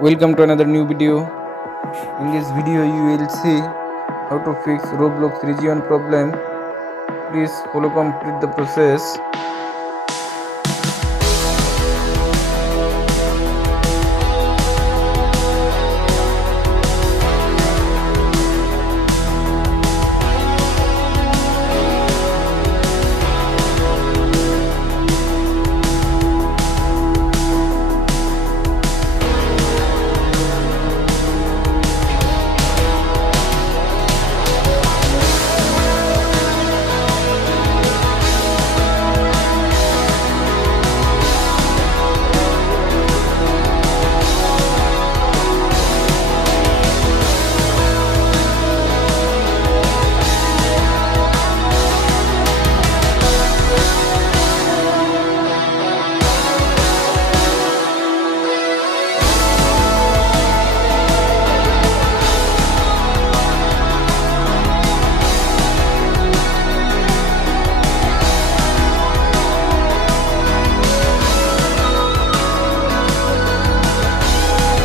Welcome to another new video. In this video you will see how to fix Roblox region problem. Please follow complete the process.